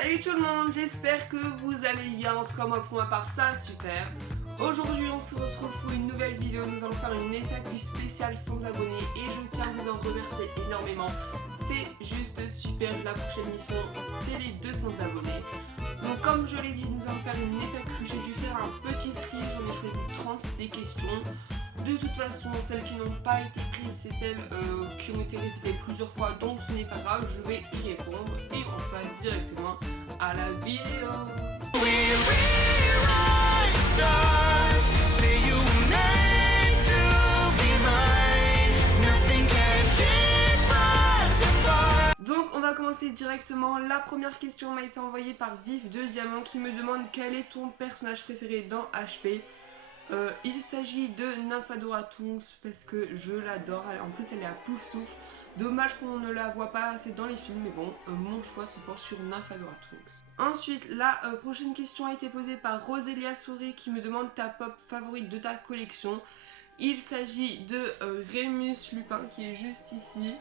Salut tout le monde, j'espère que vous allez bien, en tout cas moi pour ma part ça super. Aujourd'hui on se retrouve pour une nouvelle vidéo, nous allons faire une FAQ spéciale sans abonnés et je tiens à vous en remercier énormément. C'est juste super, la prochaine mission c'est les 200 abonnés. Donc comme je l'ai dit, nous allons faire une FAQ, j'ai dû faire un petit tri, j'en ai choisi 30 des questions. De toute façon, celles qui n'ont pas été prises, c'est celles qui ont été répétées plusieurs fois, donc ce n'est pas grave, je vais y répondre et on passe directement à la vidéo. Donc on va commencer directement. La première question m'a été envoyée par Vif de Diamant qui me demande quel est ton personnage préféré dans HP. Il s'agit de Nymphadora Tonks parce que je l'adore, en plus elle est à pouf souffle. Dommage qu'on ne la voit pas assez dans les films, mais bon, mon choix se porte sur Nymphadora Tonks. Ensuite, la prochaine question a été posée par Rosélia Souris qui me demande ta pop favorite de ta collection. Il s'agit de Rémus Lupin qui est juste ici.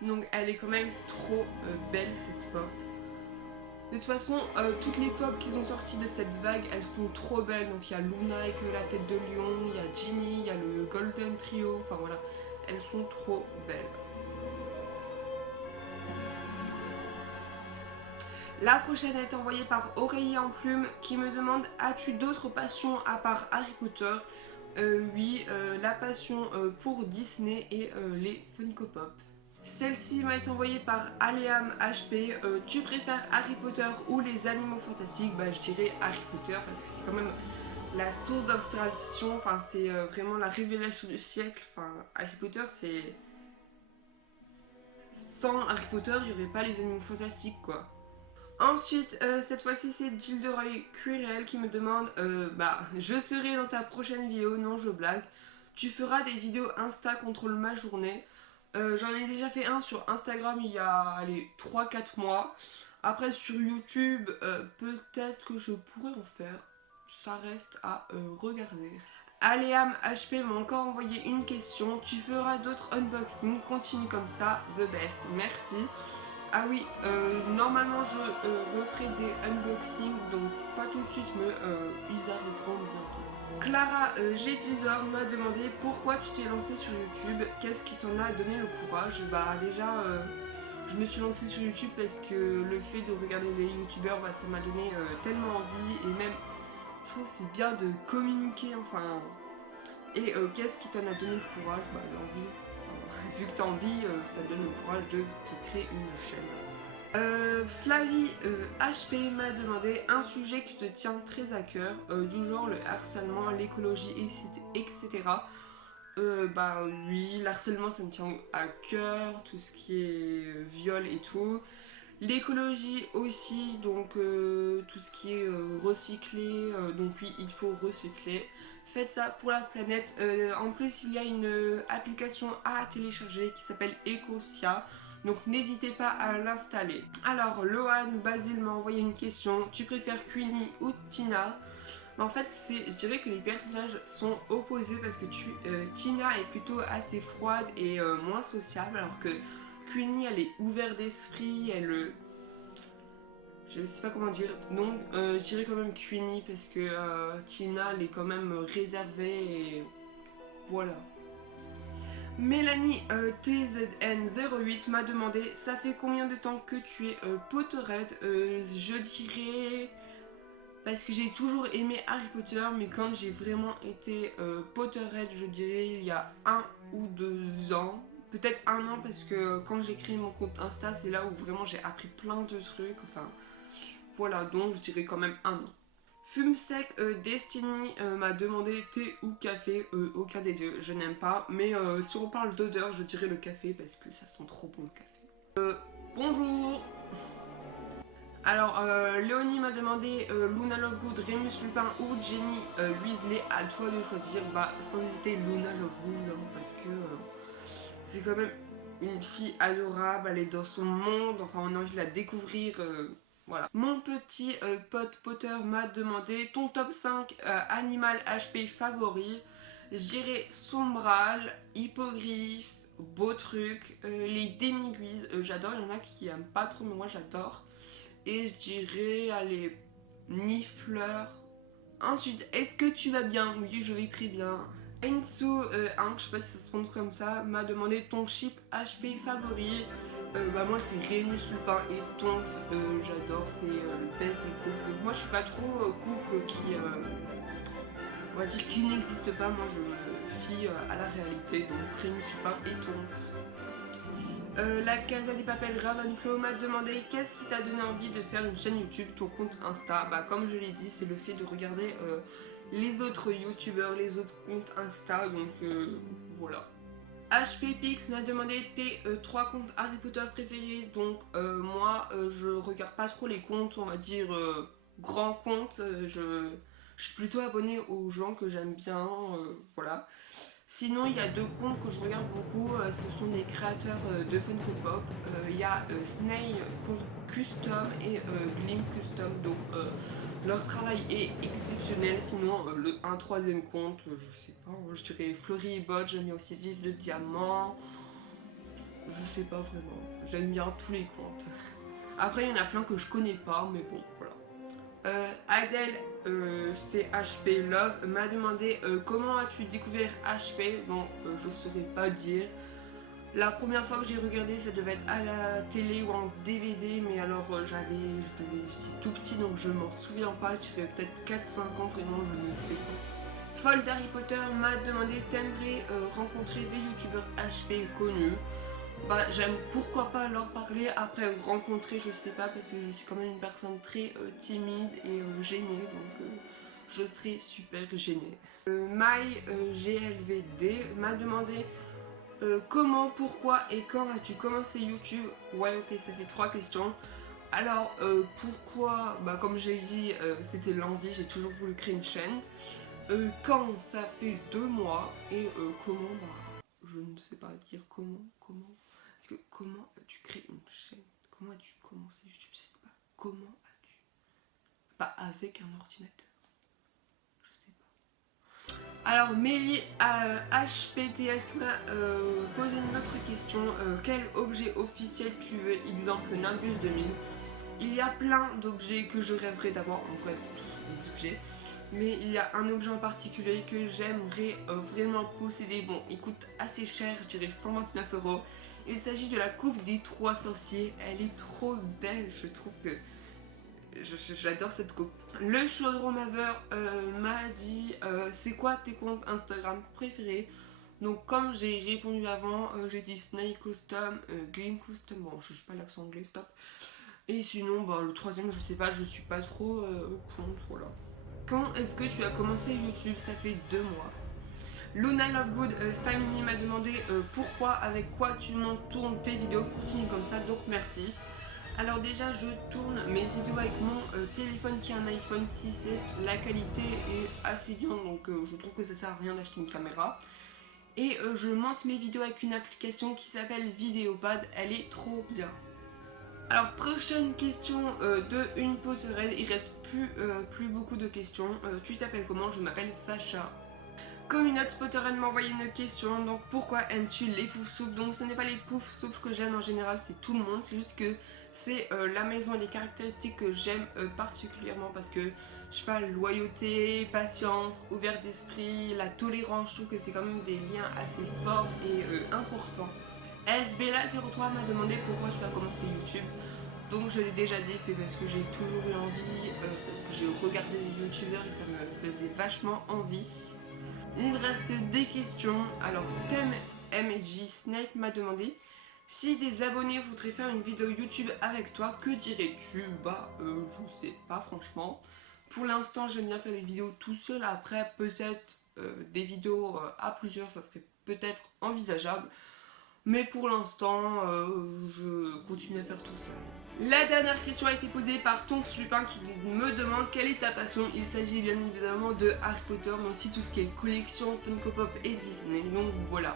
Donc elle est quand même trop belle cette pop. De toute façon, toutes les pop qu'ils ont sorties de cette vague, elles sont trop belles. Donc il y a Luna avec la tête de lion, il y a Ginny, il y a le Golden Trio, enfin voilà. Elles sont trop belles. La prochaine a été envoyée par Oreiller en plume qui me demande as-tu d'autres passions à part Harry Potter? Oui, la passion pour Disney et les Funko Pop. Celle-ci m'a été envoyée par Aleam HP. Tu préfères Harry Potter ou les animaux fantastiques? Bah je dirais Harry Potter parce que c'est quand même la source d'inspiration. Enfin c'est vraiment la révélation du siècle. Enfin Harry Potter c'est... Sans Harry Potter il n'y aurait pas les animaux fantastiques quoi. Ensuite, cette fois-ci c'est Gilderoy Quirrell qui me demande je serai dans ta prochaine vidéo, non je blague. Tu feras des vidéos Insta contrôle ma journée. J'en ai déjà fait un sur Instagram il y a 3-4 mois. Après sur YouTube, peut-être que je pourrais en faire. Ça reste à regarder. Aléam HP m'a encore envoyé une question. Tu feras d'autres unboxings, continue comme ça, the best, merci. Ah oui, normalement je referai des unboxings, donc pas tout de suite, mais ils arriveront bientôt. Clara G12 m'a demandé pourquoi tu t'es lancée sur YouTube, qu'est-ce qui t'en a donné le courage? Bah déjà, je me suis lancée sur YouTube parce que le fait de regarder les youtubeurs, ça m'a donné tellement envie et même, je trouve que c'est bien de communiquer, enfin... Et qu'est-ce qui t'en a donné le courage? Bah l'envie. Vu que t'as envie, ça te donne le courage de te créer une chaîne. Flavie HP m'a demandé un sujet qui te tient très à cœur, du genre le harcèlement, l'écologie, etc. Bah oui, l'harcèlement ça me tient à cœur, tout ce qui est viol et tout. L'écologie aussi, donc tout ce qui est recyclé, donc oui il faut recycler. Faites ça pour la planète. En plus il y a une application à télécharger qui s'appelle Ecosia. Donc n'hésitez pas à l'installer. Alors Lohan Basile m'a envoyé une question. Tu préfères Queenie ou Tina? En fait je dirais que les personnages sont opposés parce que Tina est plutôt assez froide et moins sociable alors que Queenie elle est ouverte d'esprit, elle... je sais pas comment dire, donc je dirais quand même Queenie parce que Tina elle est quand même réservée et voilà. Mélanie TZN08 m'a demandé ça fait combien de temps que tu es Potterhead? Je dirais parce que j'ai toujours aimé Harry Potter, mais quand j'ai vraiment été Potterhead je dirais il y a 1 ou 2 ans. Peut-être 1 an parce que quand j'ai créé mon compte Insta c'est là où vraiment j'ai appris plein de trucs, enfin voilà, donc je dirais quand même 1 an. Fume sec Destiny m'a demandé thé ou café, aucun des deux, je n'aime pas, mais si on parle d'odeur je dirais le café parce que ça sent trop bon le café. Bonjour. Alors Léonie m'a demandé Luna Lovegood, Rémus Lupin ou Jenny Weasley, à toi de choisir. Bah sans hésiter Luna Lovegood hein, parce que c'est quand même une fille adorable, elle est dans son monde, enfin on a envie de la découvrir. Voilà. Mon petit pote Potter m'a demandé ton top 5 animal HP favori. Je dirais Sombral, Hippogriffe, Beau Truc, les Démiguises, j'adore, il y en a qui aiment pas trop mais moi j'adore. et je dirais, allez, Nifleur. Ensuite, est-ce que tu vas bien? Oui, je vais très bien. Ensu, je sais pas si ça se prononce comme ça, m'a demandé ton chip HP favori. Moi c'est Rémus Lupin et Tonks, j'adore, c'est le best des couples. Donc moi je suis pas trop couple qui, on va dire, qui n'existe pas. Moi je me fie à la réalité, donc Rémus Lupin et Tonks. La Casa des Papel Ravenclaw m'a demandé qu'est-ce qui t'a donné envie de faire une chaîne YouTube, ton compte Insta. Comme je l'ai dit, c'est le fait de regarder les autres youtubeurs, les autres comptes Insta, donc voilà. HP Pix m'a demandé tes 3 comptes Harry Potter préférés. Donc moi je regarde pas trop les comptes, on va dire grands comptes. Je suis plutôt abonnée aux gens que j'aime bien, voilà. Sinon il y a 2 comptes que je regarde beaucoup, ce sont des créateurs de Funko Pop. Il y a Snail Custom et Glim Custom, donc leur travail est exceptionnel. Sinon, un troisième compte, je sais pas, je dirais Fleury et Bot, j'aime bien aussi Vif de Diamant. Je sais pas vraiment, j'aime bien tous les comptes. Après, il y en a plein que je connais pas, mais bon, voilà. Adèle CHP Love m'a demandé comment as-tu découvert HP. Bon, je saurais pas dire. La première fois que j'ai regardé, ça devait être à la télé ou en DVD, mais alors j'étais tout petit, donc je m'en souviens pas. Je dirais peut-être 4-5 ans, vraiment, je ne sais pas. Folle d'Harry Potter m'a demandé t'aimerais rencontrer des youtubeurs HP connus. J'aime pourquoi pas leur parler. Après rencontrer, je sais pas, parce que je suis quand même une personne très timide et gênée, donc je serais super gênée. GLVD m'a demandé comment, pourquoi et quand as-tu commencé YouTube? Ouais, ok, ça fait 3 questions. Alors, pourquoi? Comme j'ai dit, c'était l'envie, j'ai toujours voulu créer une chaîne. Quand? Ça fait 2 mois. Et comment? Je ne sais pas dire comment. Parce que comment as-tu créé une chaîne? Comment as-tu commencé YouTube? Je sais pas. Comment as-tu? Pas avec un ordinateur. Alors Mélie HPTS m'a posé une autre question. Quel objet officiel tu veux? Exemple Nimbus 2000. Il y a plein d'objets que je rêverais d'avoir, en vrai tous les objets. Mais il y a un objet en particulier que j'aimerais vraiment posséder. Bon, il coûte assez cher, je dirais 129 €. Il s'agit de la coupe des 3 sorciers. Elle est trop belle, je trouve que... J'adore cette coupe. Le chaudron Maveur m'a dit c'est quoi tes comptes Instagram préférés? Donc comme j'ai répondu avant, j'ai dit Snail Custom, Gleam Custom, bon je sais pas l'accent anglais, stop. Et sinon le troisième je sais pas, je suis pas trop compte, voilà. Quand est-ce que tu as commencé YouTube? Ça fait 2 mois. Luna Lovegood Family m'a demandé pourquoi, avec quoi tu tournes tes vidéos, continue comme ça, donc merci. Alors déjà je tourne mes vidéos avec mon téléphone qui est un iPhone 6S, la qualité est assez bien, donc je trouve que ça sert à rien d'acheter une caméra. Et je monte mes vidéos avec une application qui s'appelle Vidéopad, elle est trop bien. Alors prochaine question de une Potterhead, il reste plus beaucoup de questions. Tu t'appelles comment? Je m'appelle Sacha. Comme une autre Potterhead m'a envoyé une question, donc pourquoi aimes-tu les Poufsouffles? Donc ce n'est pas les Poufsouffles que j'aime en général, c'est tout le monde, c'est juste que c'est la maison et les caractéristiques que j'aime particulièrement parce que, je sais pas, loyauté, patience, ouvert d'esprit, la tolérance, je trouve que c'est quand même des liens assez forts et importants. SBLA03 m'a demandé pourquoi tu as commencé YouTube. Donc je l'ai déjà dit, c'est parce que j'ai toujours eu envie, parce que j'ai regardé les youtubeurs et ça me faisait vachement envie. Il reste des questions. Alors MJ Snake m'a demandé si des abonnés voudraient faire une vidéo YouTube avec toi, que dirais-tu? Je sais pas franchement. Pour l'instant j'aime bien faire des vidéos tout seul. Après peut-être des vidéos à plusieurs, ça serait peut-être envisageable. Mais pour l'instant je continue à faire tout seul. La dernière question a été posée par Tonks Lupin qui me demande quelle est ta passion. Il s'agit bien évidemment de Harry Potter, mais aussi tout ce qui est collection, Funko Pop et Disney. Donc voilà.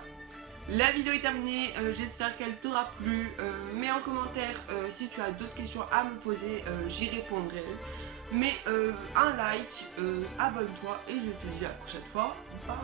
La vidéo est terminée, j'espère qu'elle t'aura plu. Mets en commentaire si tu as d'autres questions à me poser, j'y répondrai. Mets un like, abonne-toi et je te dis à la prochaine fois. Bye.